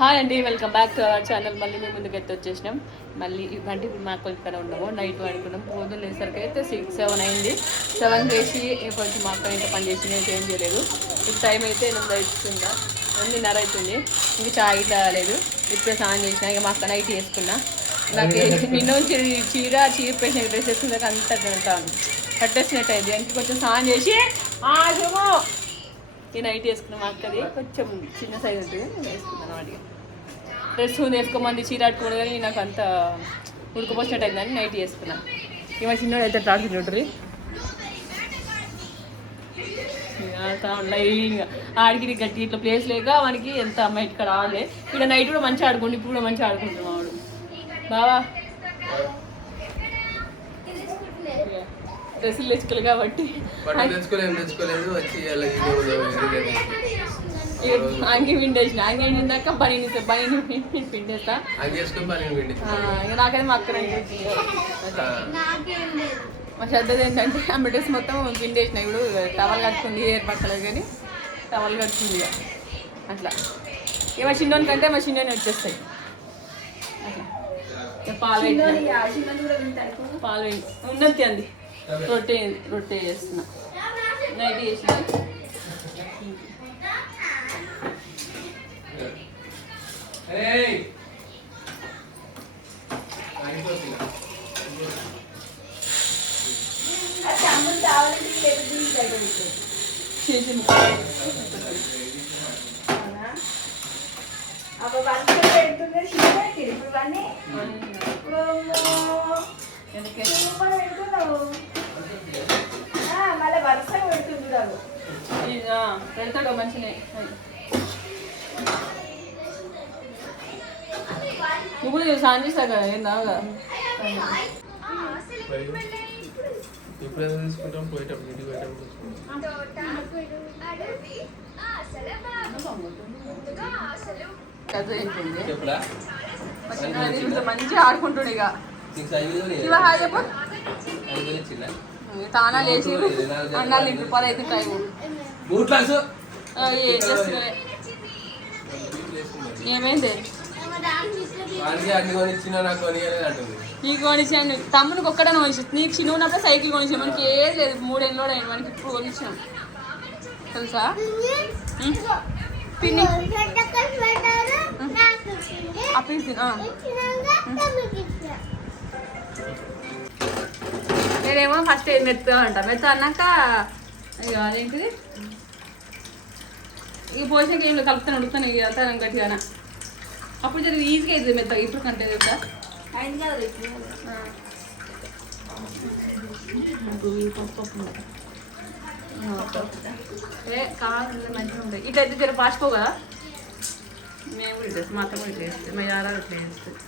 Hi అండి, welcome back to our channel. మళ్ళీ మేము ముందుకు వచ్చేసినాం. మళ్ళీ ఇవ్వండి, ఇప్పుడు మాకు ఇక్కడ ఉన్నాము. నైట్ పడుకున్నాం. పొద్దున్న లేసరికి అయితే 6-7 అయింది. 7 చేసి కొంచెం మా అక్క ఇంత పని చేసి అయితే ఏం చేయలేదు. ఇప్పుడు టైం అయితే 8 అవుతుందా, 8:30 అవుతుంది. ఇంక చాయ్ ఇట్లా రాలేదు. ఇప్పుడే స్నానం చేసిన. ఇక మా అక్క నైట్ వేసుకున్నా. నాకు నిన్న నుంచి చీర పెట్టిన డ్రెస్ వేసుకున్నాక అంత కట్టేసినట్టు అయింది. దానికి కొంచెం స్నానం చేసి ఈ నైట్ వేసుకున్నాం. మా అక్కది కొంచెం చిన్న సైజ్ ఉంటుంది, వేసుకున్నాను. వాటికి డ్రెస్ వేసుకోమంది, చీర ఆడుకోవడం, కానీ నాకు అంత ఉడకపోసినట్టు అయిందని నైట్ వేసుకున్నాను. ఇవ చిన్నోడు అయితే ట్రాఫిక్ చూడరు ఆడికి గట్టి ఇట్లా ప్లేస్ లేక వానికి ఎంత అమ్మాయి ఇక్కడ రాలే. ఇక్కడ నైట్ కూడా మంచిగా ఆడుకోండి, ఇప్పుడు కూడా మంచిగా ఆడుకుంటున్నాం. వాడు బావా డ్రెస్సులు తెచ్చుకోలేదు కాబట్టి అంగి పిండేసిన. అంగి పిండాక బనీని పిండేస్తా. నాకైతే మా అక్కడ మా శ్రద్ధది ఏంటంటే ఆమె డ్రెస్ మొత్తం పిండేసిన. ఇప్పుడు టవల్ కట్టుకుంది, ఏర్పడలేదు కానీ టవల్ కట్టుకుంది. అట్లా ఇక మా చిన్నోని కంటే మా చిన్నోని వచ్చేస్తాయి. పాలు ఉన్నది అంది. రొట్టె చేస్తున్నా. నైట్ చేసిన. పెడతాడు మంచిగా. నువ్వు సాయం చేస్తావు కదా, ఏం రావుగా. ఇప్పుడు తీసుకుంటాం, పోయేటప్పుడు ఇంటికి పోయేటప్పుడు మంచిగా ఆడుకుంటుండే. ఇక చెప్పు తానాలు వేసి అన్నాలు 20 రూపాయలు అయితే టైం. ఏమైంది నీకు కొనిచ్చాను, తమ్మునికి ఒక్కడని కొనిచ్చి. నీకు చిన్న ఉన్నప్పుడు సైకిల్ కొనిచ్చాను. మనకి ఏది లేదు, 3 ఏళ్ళు అయింది మనకి. ఇప్పుడు కొనిచ్చాం తెలుసా. పిన్ని నేనేమో ఫస్ట్ మెత్త అంట. మెత్త అన్నాక ఇక అదేంటిది ఇక పోసాక ఏం కలుపుతాను, ఉడుకుతాను. ఇక అంతా గట్టిగా అప్పుడు జరిగి ఈజీగా అవుతుంది మెత్తగా. ఇప్పుడు కంటే కదా కాదు మంచిగా ఉంటాయి. ఇట్లయితే జర పాసిపో కదా. మేము కూడా ఇట్లా మా అత్త కూడా ఇట్లా వేస్తుంది, మా యారాలు ఇట్లా వేస్తుంది.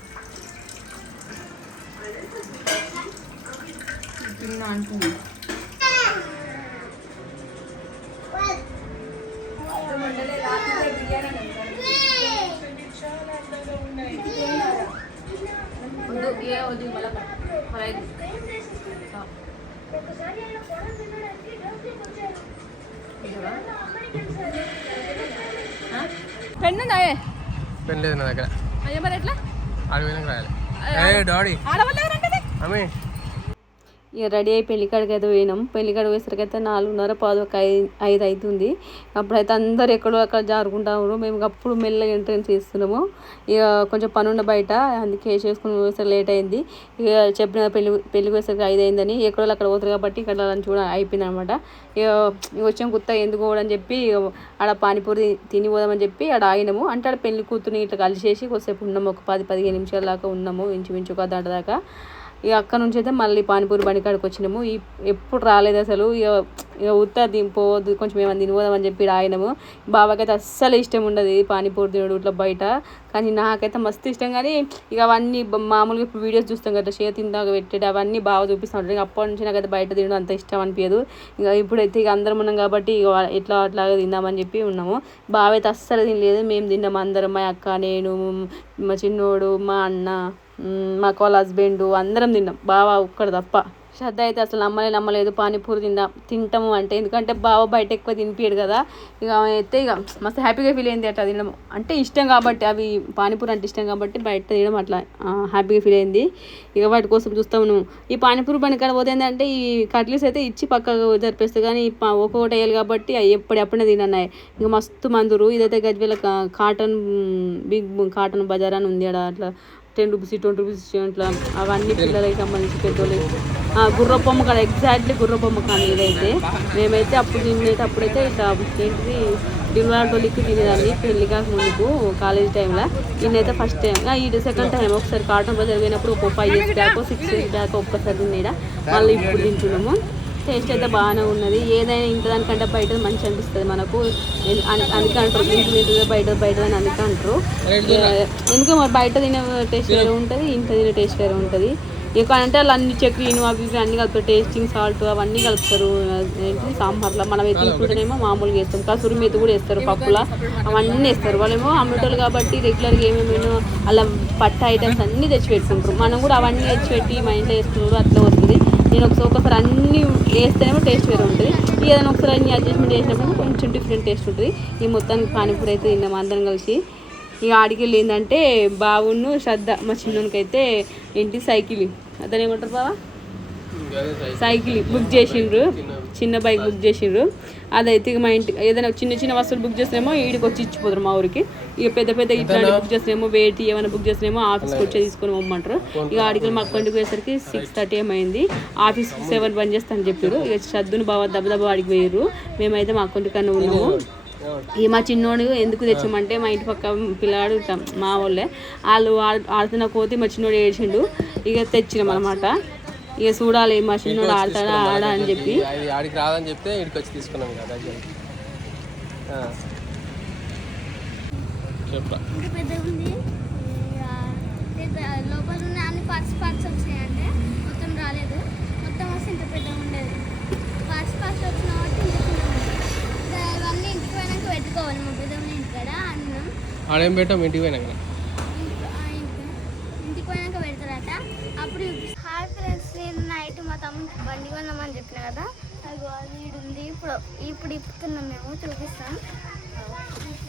తిన్నా అంటున్నాను. పెన్ను పెన్ లేదు నా దగ్గర. అయ్యా మరి ఎట్లా రాయాలి. ఇక రెడీ అయ్యి పెళ్ళికాడికి అయితే పోయినాం. పెళ్ళికాడికి పోయేసరికి అయితే 4:30, 5 అవుతుంది. అప్పుడైతే అందరు ఎక్కడో అక్కడ జారుకుంటాము. మేము అప్పుడు మెల్లగా ఎంట్రెన్స్ చేస్తున్నాము. ఇక కొంచెం పని ఉండ బయట, అందుకే చేసుకుని పోయేసరికి లేట్ అయింది. ఇక చెప్పిన పెళ్ళికి పోయేసరికి 5 అయిందని. ఎక్కడో అక్కడ పోతారు కాబట్టి ఇక్కడ చూడ అయిపోయింది అనమాట. ఇక వచ్చాం కొత్త ఎందుకు పోవడం చెప్పి ఆడ పానీపూరి తిని పోదామని చెప్పి ఆడ ఆగినాము. అంటే ఆడ పెళ్లి కూతురుని ఇట్లా కలిసేసి కొద్దిసేపు ఉన్నాము. ఒక 10-15 నిమిషాల దాకా ఉన్నాము, ఇంచుమించు ఒక గంట దాకా. ఇక అక్కడ నుంచి అయితే మళ్ళీ పానీపూరి బండి కాడికి వచ్చినాము. ఎప్పుడు రాలేదు అసలు. ఇక ఉత్త పోవద్దు, కొంచెం ఏమైనా తినిపోదామని చెప్పి రాయినాము. బాబాకైతే అస్సలు ఇష్టం ఉండదు పానీపూరి తినడు ఇట్లా బయట, కానీ నాకైతే మస్తు ఇష్టం. కానీ ఇక అవన్నీ మామూలుగా ఇప్పుడు వీడియోస్ చూస్తాం కదా, తిందాక పెట్టేది అవన్నీ బాగా చూపిస్తూ ఉంటారు. అప్పటి నుంచి నాకైతే బయట తినడం అంత ఇష్టం అనిపించదు. ఇక ఇప్పుడైతే ఇక అందరం ఉన్నాం కాబట్టి ఇక ఎట్లా అట్లాగా తిందామని చెప్పి ఉన్నాము. బావ అయితే అస్సలు తినలేదు. మేము తిన్నాము అందరం, మా అక్క, నేను, మా చిన్నోడు, మా అన్న, మా వాళ్ళ హస్బెండ్ అందరం తిన్నాం. బావ ఒక్కడు తప్ప శ్రద్ధ అయితే అసలు నమ్మలేదు పానీపూరి తింటాము అంటే, ఎందుకంటే బావ బయట ఎక్కువ తినిపించాడు కదా. ఇక అయితే ఇక మస్తు హ్యాపీగా ఫీల్ అయింది అట్లా తినడం అంటే ఇష్టం కాబట్టి, అవి పానీపూరి అంటే ఇష్టం కాబట్టి బయట తినడం అట్లా హ్యాపీగా ఫీల్ అయింది. ఇక వాటి కోసం చూస్తాము. ఈ పానీపూరి బండి కాడ పోతే ఏంటంటే ఈ కట్లీస్ అయితే ఇచ్చి పక్కకు జరిపేస్తాయి, కానీ ఒక్కొక్కటి వేయాలి కాబట్టి అవి ఎప్పుడప్పుడే తినన్నాయి. ఇక మస్తు మందురు. ఇదైతే గజ్వేల బిగ్ కాటన్ బజార్ అని ఉంది అక్కడ, అట్లా 10 రూపీస్ 20 రూపీస్ ఇట్లా అవన్నీ పిల్లలకి సంబంధించి పెద్దోళ్ళకి గుర్రబొమ్మ కాడ, ఎగ్జాక్ట్లీ గుర్రబొమ్మ కానీ ఇదైతే. మేమైతే అప్పుడైతే ఇట్లా ఏంటిది డిమాంటోలిక్కి తినేదాన్ని పెళ్లి కాక ముందుకు కాలేజ్ టైంలో. నేనైతే ఫస్ట్ టైం, ఇది సెకండ్ టైం. ఒకసారి కాటన్ బజార్ పోయినప్పుడు ఒక 5 years బ్యాక్ 6 years బ్యాక్ ఒక్కసారి తినేడా, మళ్ళీ ఇప్పుడు తింటున్నాము. టేస్ట్ అయితే బాగానే ఉన్నది. ఏదైనా ఇంట్లో దానికంటే బయట మంచి అనిపిస్తుంది మనకు, అందుకే అంటారు ఇంటి తింటుంది బయట అని అందుకే అంటారు. ఎందుకంటే మరి బయట తినే టేస్ట్ వేరే ఉంటుంది, ఇంట్లో తినే టేస్ట్ వేరే ఉంటుంది. ఇక అంటే వాళ్ళు అన్ని చక్రీలు అవి అన్నీ కలుపుతారు, టేస్టింగ్ సాల్ట్ అవన్నీ కలుపుతారు. ఏంటి సాంబార్లో మనం అయితే ఇంట్లోనేమో మామూలుగా వేస్తాం, కసూరి మెతి కూడా వేస్తారు, పప్పులా అవన్నీ వేస్తారు. వాళ్ళేమో అమ్మటోళ్ళు కాబట్టి రెగ్యులర్గా ఏమేమో అలా పట్ట ఐటమ్స్ అన్నీ తెచ్చి పెట్టుకుంటారు. మనం కూడా అవన్నీ తెచ్చి పెట్టి మా ఇంట్లో వేసుకున్నారు, అట్లా వస్తుంది. నేను ఒకసారి అన్నీ వేస్తేనేమో టేస్ట్ వేరే ఉంటుంది, ఏదైనా ఒకసారి అన్ని అడ్జస్ట్మెంట్ చేసినప్పుడు కొంచెం డిఫరెంట్ టేస్ట్ ఉంటుంది. ఈ మొత్తానికి పానీపూరి అయితే తిన్నాం అందరం కలిసి. ఇక ఆడికి వెళ్ళి ఏంటంటే బావును శ్రద్ధ మా చిన్నోనికైతే ఏంటి సైకిల్, అతను ఏమంటారు బావా, సైకిల్ బుక్ చేసిండ్రు, చిన్న బైక్ బుక్ చేసిండ్రు. అదైతే ఇక మా ఇంటికి ఏదైనా చిన్న వస్తువులు బుక్ చేస్తేనేమో ఈడికి వచ్చి ఇచ్చిపోతారు మా ఊరికి. ఇక పెద్ద ఇట్లాంటి బుక్ చేస్తేనేమో వేటి ఏమైనా బుక్ చేస్తేనేమో ఆఫీస్కి వచ్చి తీసుకొని పోమ్మంటారు. ఇక ఆడికి మా అక్కడికి పోయేసరికి 6:30 ఏమైంది. ఆఫీస్ 7 బంద్ చేస్తా అని చెప్పారు. ఇక శ్రద్ధను బావ దెబ్బ ఆడికి పోయారు. మేమైతే మా అక్కడి కన్నా ఉన్నాము. ఈ మా చిన్నోడు ఎందుకు తెచ్చామంటే మా ఇంటి పక్క పిల్లాడు మా వాళ్ళే, వాళ్ళు ఆడుతున్న కోతి మా చిన్నోడు ఏడ్చిండు. ఇక తెచ్చినాం అనమాట. ఇక చూడాలి మా చిన్నోడు ఆడతాడా ఆడా అని చెప్పి. ఆడికి రాదని చెప్తే ఇక్కడికి వచ్చి తీసుకున్నాం కదా. లోపల ఉన్న అన్ని పార్ట్స్ వచ్చినాయంటే మొత్తం రాలేదు, మొత్తం వస్తే ఇంత పెద్దగా ఉండేది. పార్ట్స్ వచ్చిన కాబట్టి ఇవన్నీ ఇంటికి పోయినాక పెట్టుకోవాలి. మా పెద్దమ్మ ఇంటికాడ అన్నం ఆడేం పెట్టాం ఇంటికి పోయినాక పెడతారట అప్పుడు. హాయ్ ఫ్రెండ్స్, నేను నైట్ మా తమ్ముడికి బండి కొన్నామని చెప్పిన కదా, అది వీడు ఉంది. ఇప్పుడు ఇప్పుతున్నాం మేము, చూపిస్తాం.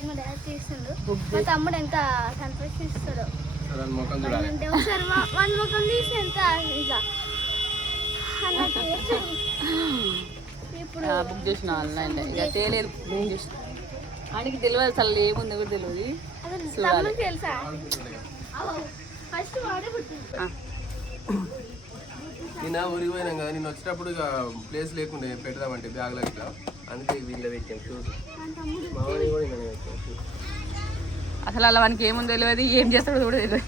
మా డాడీ తీస్తుండు, మా తమ్ముడు ఎంత సంతోషిస్తాడో అంటే ఒకసారి వన్ ముఖం తీసి ఎంత ఇలా ఇప్పుడు బుక్ చేసిన ఆన్లైన్ ఇక తేలేదు. బుక్ చేసిన ఆడికి తెలియదు అసలు ఏముంది కూడా తెలియదు. తెలుసా ఫస్ట్ వాడే పుట్టింది. నిన్న ఊరికి పోయినాం కదా, నిన్న వచ్చేటప్పుడు ఇక ప్లేస్ లేకుండే పెడదామంటే బ్యాగ్లో ఇట్లా, అందుకే వీళ్ళ పెట్టాను షూస్. మామూలు కూడా అసలు అలా మనకి ఏముంది తెలియదు, ఏం చేస్తాడో కూడా తెలియదు.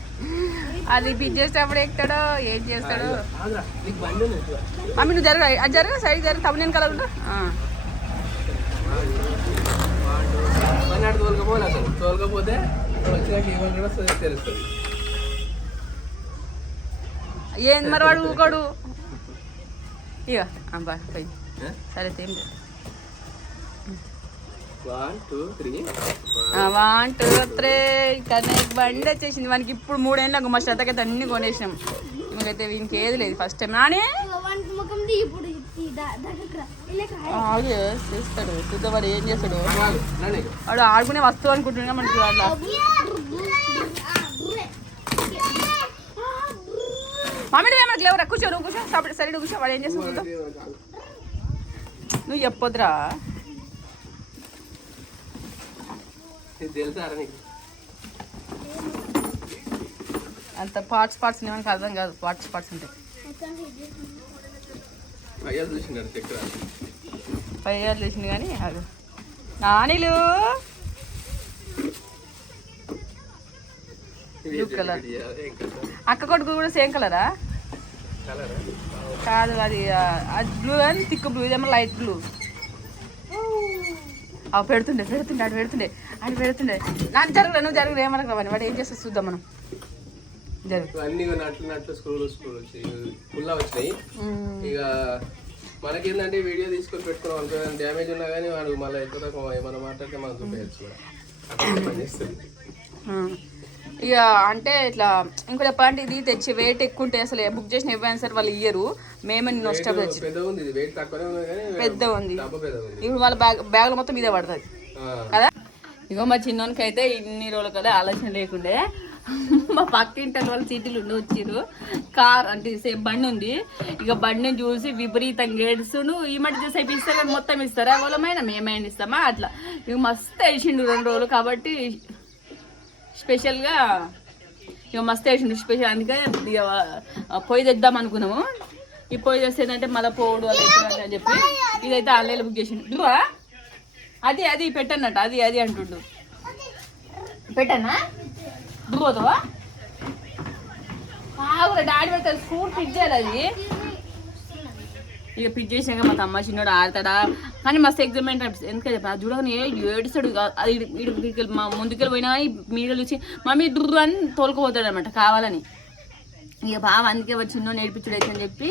అది పిక్ చేసేటప్పుడు ఎక్కుతాడో ఏం చేస్తాడో. మమ్మీ నువ్వు జరగ అది జరగ సైడ్ జరగ తమ్ముడు నేను కలర్ తోలుకపోవాలి. అసలు తోలుకపోతే వచ్చినాక ఏమన్నా తెలుస్తుంది. ఏంది మరి వాడు ఊకోడు. ఇక అబ్బా పోయి సరే ఏం లేదు. 1 2 3 1 2 3 కానీ బండి వచ్చేసింది మనకి. ఇప్పుడు 3 ఏళ్ళకు మా శ్రద్ధకైతే అన్ని కొనేసినాం. ఇంకైతే వీనికి ఏది లేదు ఫస్ట్ టైం. నానే చేస్తాడు చూద్దాం వాడు ఏం చేస్తాడు. వాడు ఆడుకునే వస్తువు అనుకుంటున్నా మనకి. వాళ్ళ మమ్మీ ఏమన్నా లేవరా, కూర్చో నువ్వు కూర్చో సరే నువ్వు కూర్చో. వాడు ఏం చేస్తాడు నువ్వు చెప్పొద్దురా. అంత పార్ట్స్ ఏమన్నా అర్థం కాదు. పార్ట్స్ ఉంటాయి. 5 years చూసింది కానీ అది నానిలు బ్లూ కలర్. అక్క కొడుకు కూడా సేమ్ కలరా? కాదు, అది బ్లూ అని థిక్ బ్లూ, ఇదేమో లైట్ బ్లూ. అవి పెడుతుండే అది పెడుతుండే. నాకు జరుగులే, నువ్వు జరుగులే ఏమనకు రావని. వాడు ఏం చేస్తా చూద్దాం మనం. అన్ని నట్లు స్కూల్ వచ్చి ఫుల్లా వచ్చినాయి. ఇక మనకేంటంటే వీడియో తీసుకొని పెట్టుకున్నాం అనుకో, డ్యామేజ్ ఉన్నా కానీ వాడు మళ్ళీ ఎక్కువ ఏమన్నా మాట్లాడితే మనం చూపించచ్చు. ఇక అంటే ఇట్లా ఇంకో చెప్పాలంటే ఇది తెచ్చి వెయిట్ ఎక్కువ ఉంటే అసలు బుక్ చేసిన ఎవరైనా సరే వాళ్ళు ఇయ్యరు. మేమే నిన్న వచ్చేటప్పుడు తెచ్చి పెద్ద ఉంది. ఇప్పుడు వాళ్ళ బ్యాగులు మొత్తం మీదే పడుతుంది కదా. ఇగో మా చిన్నోనికి అయితే ఇన్ని రోజులు కదా ఆలోచన లేకుండే. మా పక్కింటి వాళ్ళు సిటీలు ఉండి వచ్చిర్రు. కార్ అంటే సేమ్ బండి ఉంది. ఇక బండిని చూసి విపరీతంగా ఏడుస్తును. ఈ మధ్య సేపు ఇస్తారు కానీ మొత్తం ఇస్తారా వాళ్ళమైనా మేమైనా ఇస్తామా అట్లా. ఇక మస్తు వేసిండు 2 రోజులు కాబట్టి స్పెషల్గా ఇక మస్తు వేసిండు స్పెషల్. అందుకే ఇక పొయ్యి తెద్దాం అనుకున్నాము. ఈ పొయ్యి తెస్తే ఏంటంటే మళ్ళీ పోడు అని చెప్పి ఇదైతే ఆన్లైన్లో బుక్ చేసిండు. అది పెట్టన్నట్టు అది అంటుండు. పెట్టన్నా పోతావా బాగురా డాడీ పెడతాడు స్కూల్ పిక్ చేయాలి. అది ఇక పిక్ చేసాక మా తమ్మ చిన్నోడు ఆడతాడా కానీ మస్తు ఎగ్జామెంట్ ఎందుకంటే చెప్పాను చూడగానే ఏడుస్తాడు. అది మా ముందుకెళ్ళి పోయినా మీడియా చూసి మమ్మీ దుర్రు అని తోలుకుపోతాడు అనమాట కావాలని. ఇక బాగా అందుకే చిన్నోడు నేర్పించుడు అయితే అని చెప్పి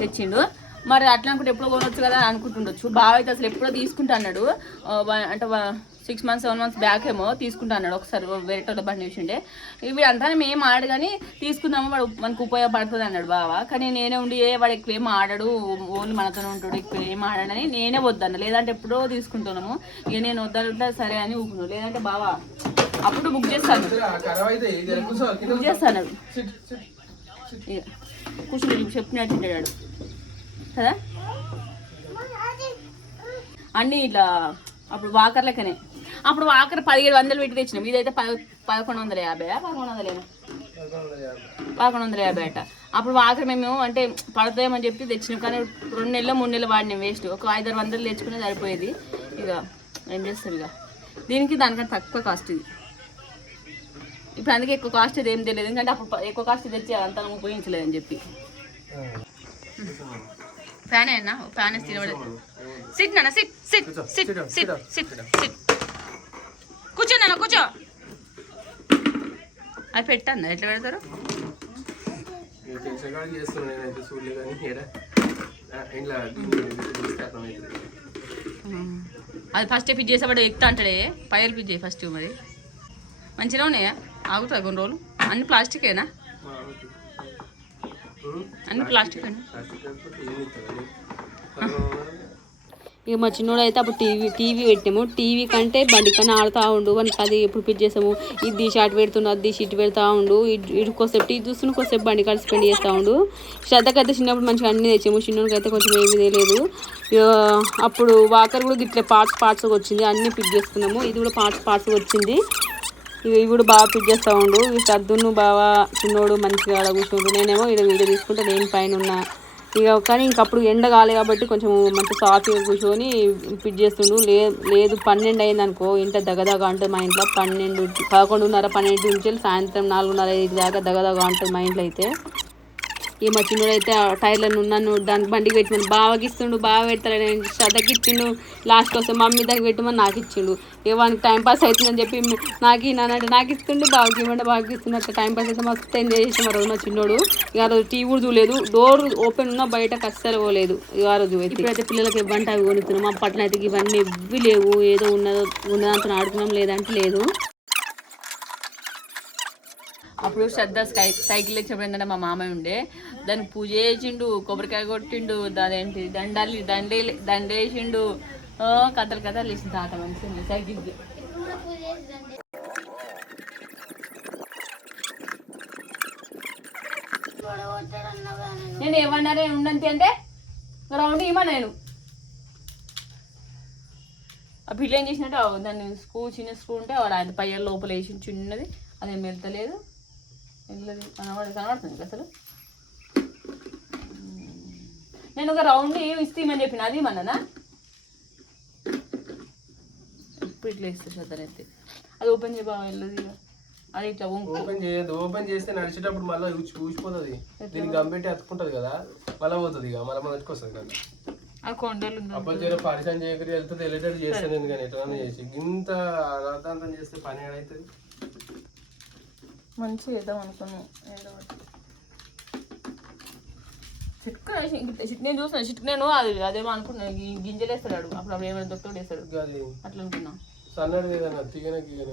తెచ్చిండు. మరి అట్లా అనుకుంటే ఎప్పుడో కొనవచ్చు కదా అనుకుంటుండొచ్చు. బాగా అయితే అసలు ఎప్పుడో తీసుకుంటా అన్నాడు. అంటే 6 months 7 months బ్యాక్ ఏమో తీసుకుంటా అన్నాడు. ఒకసారి వేరేటోళ్ళ బండి చూసిండే. ఇవి అంతా మేము ఆడు కానీ తీసుకుందాము వాడు మనకు ఉపయోగపడుతుంది అన్నాడు బావ. కానీ నేనే ఉండి వాడు ఎక్కువ ఏం ఆడాడు ఓన్లీ మనతోనే ఉంటాడు ఎక్కువ ఏం ఆడాడని నేనే వద్దన్న. లేదంటే ఎప్పుడో తీసుకుంటున్నాము. ఇక నేను వద్దంటే సరే అని ఊపును. లేదంటే బావ అప్పుడు బుక్ చేస్తాను కూర్చుని చెప్పినట్టు ఉంటాడు కదా అన్నీ ఇట్లా. అప్పుడు వాకర్ లెక్కనే అప్పుడు వాకర్ 1700 పెట్టి తెచ్చినాం. ఇదైతే 1150 1150 అట. అప్పుడు వాకర్ మేము అంటే పడతామని చెప్పి తెచ్చినాం కానీ 2 నెలలు 3 నెలలు వాడినాం వేస్ట్. ఒక 500-600 తెచ్చుకునే సరిపోయేది. ఇక ఏం చేస్తాం ఇక దీనికి దానికంటే తక్కువ కాస్ట్ ఇది. ఇప్పుడు అందుకే ఎక్కువ కాస్ట్ ఇది ఏం తెలియదు. ఎందుకంటే అప్పుడు ఎక్కువ కాస్ట్ తెచ్చి అంతా ఉపయోగించలేదని చెప్పి. ఫ్యాన్ అయినా ఫ్యాన్ వేసి తినబడి సిట్ నాన్న SIT SIT SIT SIT SIT SIT కూర్చో నాన్న కూర్చో. అది పెట్టండి ఎట్లా పెడతారు అది ఫస్ట్ ఫిట్ చేసేవాడు ఎక్కుతా అంటాడే. పైలు ఫిట్ చేయి ఫస్ట్. మరి మంచిగా ఉన్నాయా ఆగుతుంది కొన్ని రోజులు. అన్ని ప్లాస్టికేనా అన్ని ప్లాస్టిక్ అండి. ఇక మా చిన్నోడు అయితే అప్పుడు టీవీ పెట్టాము. టీవీ కంటే బండి కన్నా ఆడుతూ ఉండు. మనకి అది ఎప్పుడు పిట్ చేసాము ఇది షార్ట్ పెడుతుండు అది షీట్ పెడతా ఉండు. ఇటు కొద్దిసేపు టీవీ చూస్తున్నా కొద్దిసేపు బండి కాడ స్పెండ్ చేస్తూ ఉండు. శ్రద్ధకైతే చిన్నప్పుడు మంచిగా అన్నీ తెచ్చాము. చిన్నోడికి అయితే కొంచెం ఏమీ తెలియదు. అప్పుడు వాకర్ కూడా ఇట్లా పార్ట్స్ వచ్చింది. అన్నీ పిట్ చేసుకున్నాము. ఇది కూడా పార్ట్స్ వచ్చింది. ఇవి కూడా బాగా పిట్ చేస్తూ ఉండు. ఈ సర్దును బాగా చిన్నోడు మంచిగా ఆడ కూర్చుండు. నేనేమో ఇక్కడ వీడియో తీసుకుంటే నేను పైన ఉన్నా. ఇక కానీ ఇంకప్పుడు ఎండ కాలే కాబట్టి కొంచెం మంచి సాఫీగా కూర్చొని పిట్ చేస్తుండు. లేదు 12 అయింది అనుకో ఇంత దగదగా ఉంటుంది మా ఇంట్లో. 11, 11:30 నుంచి సాయంత్రం 4:30 దాకా దగదగా ఉంటుంది మా ఇంట్లో అయితే. ఈ మా చిన్నోడు అయితే టైర్లను నన్ను దానికి బండికి పెట్టమని బావకి ఇస్తుండు. బాగా పెడతాడు నేను శ్రద్ధకి ఇచ్చిండు. లాస్ట్ వస్తే మమ్మీ దానికి పెట్టమని నాకు ఇచ్చిండు. ఇక వానికి టైంపాస్ అవుతుందని చెప్పి నాకు నానంటే నాకు ఇస్తుండు. బావకి ఇవ్వండి బావకి ఇస్తుండు. అట్లా టైంపాస్ అయితే మస్తు ఎంజాయ్ చేసి మా రోజు మా చిన్నోడు. ఇక ఆ రోజు టీవీ కూడా చూడలేదు. డోర్ ఓపెన్ ఉన్నా బయటకు అస్సలు పోలేదు. ఇక ఆ రోజు ఇప్పుడైతే పిల్లలకి ఇవ్వంటే అవి కొనుక్కున్నాం. మా పట్ల అయితే ఇవన్నీ ఇవ్వి లేవు. ఏదో ఉన్నదంతా ఆడుకున్నాం లేదంటే లేదు. అప్పుడు శ్రద్ధ సైకిల్ తెచ్చినప్పుడు ఏంటంటే మా మామయ్య ఉండే దానికి పూజ చేసిండు. కొబ్బరికాయ కొట్టిండు. దాదేంటి దండేసిండు. కథలు వేసింది తాత మంచిగా సైకిల్కి. నేను ఏమన్నారే ఉండంతే అంటే రౌండ్ ఇవ్వ నేను ఆ పిల్ల ఏం చేసినట్టు దాన్ని చిన్న స్క్రూ ఉంటే వాడు ఆయన పయ్య లోపల వేసి చిన్నది అదేం వెళ్తలేదు. కనబడుతుంది అసలు. నేను ఒక రౌండ్ ఇస్తేమని చెప్పిన అది మన్నా ఎప్పుడు ఇట్లా ఇస్తే శ్రద్ధనైతే అది ఓపెన్ చేయ వెళ్ళదు. అది ఇట్లా ఓపెన్ చేయదు. ఓపెన్ చేస్తే నడిచేటప్పుడు మళ్ళీ ఊసిపోతుంది. దీనికి గంపెట్టి అతుకుంటుంది కదా మళ్ళీ పోతుంది. ఇక మళ్ళీ మొదటికి వస్తుంది కదా ఆ కొండలు అబ్బాయి పరిచయం చేయకరి వెళ్తుంది వెళ్ళేటట్టు చేస్తాను. ఎందుకని ఎట్లా చేసి ఇంత రాద్ధాంతం చేస్తే పని ఏడవుతుంది. మంచిగా వేద్దాం అనుకున్నాం. చిట్కు నేను చూసాను చిట్కు నేను అదేమో అనుకున్నాను గింజలు వేస్తాడు. అప్పుడు ఏమైనా దొక్కలు వేస్తాడు అట్లా అనుకున్నాం. సన్నది తీగన గీగన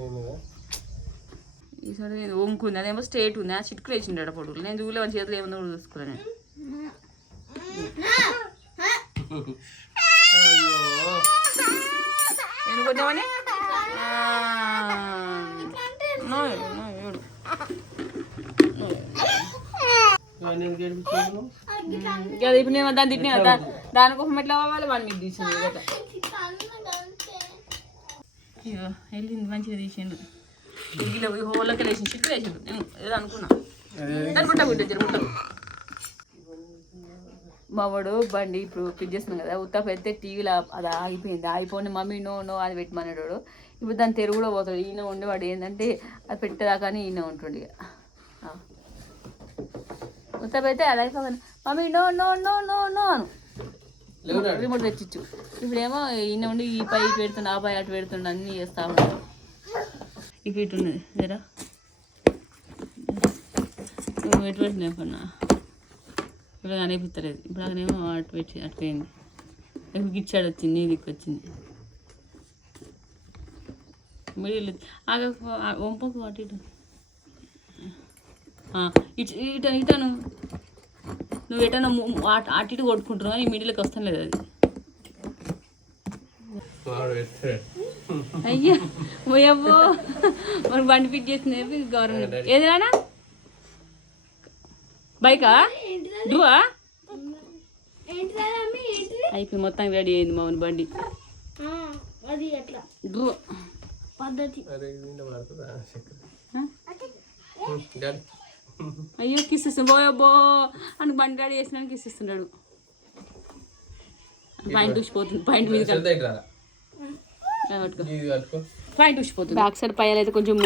ఈ సైడ్ నేను వంకుంది, అదేమో స్ట్రేట్ ఉంది. ఆ చిట్టుకులు వేసిండు పొడుగులు. నేను చూడలే వాళ్ళ చేతులు ఏముందో కూడా చూసుకోలే నేను. నేను కొంచెమని ఇప్పుడు నేను దాన్ని తిట్టినా కదా, దానికోసం ఎట్లా అవ్వాలి వాడిని మీకు తీసింది కదా. అయ్యో వెళ్ళింది, మంచిగా తీసిండు. ఇలా హోల్లోకి వేసిండు, చిట్టు వేసిండు. నేను ఏదో అనుకున్నా దాని ముట్ట గుడ్డ ముట్ట. మావాడు బండి ఇప్పుడు ఫిట్ చేస్తున్నాం కదా, ఉత్తా పెడితే టీవీలో అది ఆగిపోయింది. ఆగిపోయింది మమ్మీ నో నో అది పెట్టమన్నాడు. ఇప్పుడు దాని తెరుగు కూడా పోతాడు. ఈయన ఉండేవాడు ఏంటంటే అది పెట్టేదాకా ఈయన ఉంటుండే. ఉత్తా పెడితే అది అయిపోయి mummy no no no no no అను రిమోట్ తెచ్చిచ్చు. ఇప్పుడేమో ఈయన ఉండి ఈ పై ఇటు పెడుతుండే, ఆ పై అటు పెడుతుండే, అన్నీ చేస్తా ఉంటాడు. ఇప్పుడు ఇటు ఉన్నది జరా నువ్వు ఎటు పెట్టినా పన్నా ఇప్పుడు అనిపిస్తలేదు. ఇప్పుడు అక్కడేమో అటు పెట్టి అటు పోయింది. ఇప్పుడు గిచ్చాడు వచ్చింది, నీ దిక్కు వచ్చింది. మిడిల్ వంపకు అటు ఇటు ఇటు ఇటను నువ్వు ఎటన్నా అటు ఇటు కొట్టుకుంటున్నావు, నీ మిడిల్కి వస్తాను లేదు అది. అయ్యా పోయవ్వో మనకు బండి ఫిట్ చేసింది గవర్నమెంట్. ఏది రానా బైకా డ్రువా అయిపోయి మొత్తం రెడీ అయింది మా బండి డ్రూ పద్ధతి. అయ్యో కిస్సిస్తుంది పోయబ్బో అని బండి రెడీ చేసిన కిస్సిస్తున్నాడు. పాయింట్ చూసిపోతుంది, పాయింట్ మీద పాయింట్ చూసిపోతుంది. బ్యాక్ సైడ్ పైన అయితే కొంచెం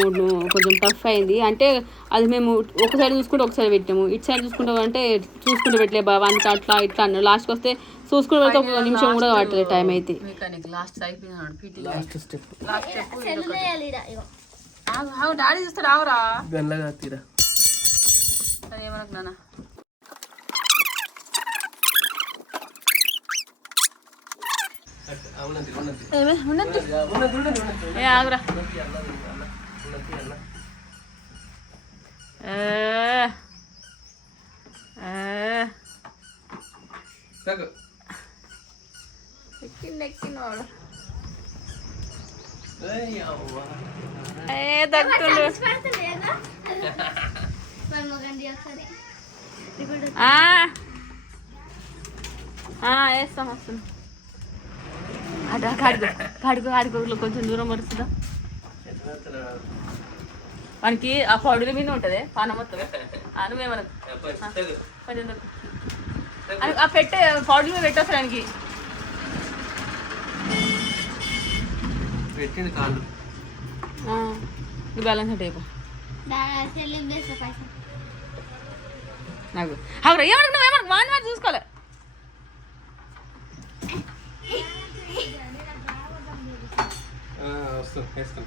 కొంచెం టఫ్ అయింది. అంటే అది మేము ఒక సైడ్ చూసుకుంటే ఒకసారి పెట్టాము, ఇటు సైడ్ చూసుకుంటాం అంటే చూసుకుంటూ పెట్టలే బాబా అంత అట్లా ఇట్లా అన్నాడు. లాస్ట్కి వస్తే చూసుకుంటూ వెళ్తే ఒక నిమిషం కూడా పట్టలేదు టైం అయితే. డాడీ చూస్తాడు ఆవురా ఏమనకు నాన్న. ఆగురా ఎక్కిండు తగ్గుతుండు. వేస్తాం వస్తుంది. అటు కాడికి కొంచెం దూరం పడుతుందా మనకి ఆ పౌడర్ మీద ఉంటుంది పానం మొత్తం. నువ్వేమన్నా కొంచెం ఆ పెట్టే పౌడర్ మీద పెట్టేస్తాడు దానికి. బ్యాలెన్స్ అంటే నాకు అవురా ఏమన్నా నువ్వేమన్నా వాని చూసుకోలే. వస్తాం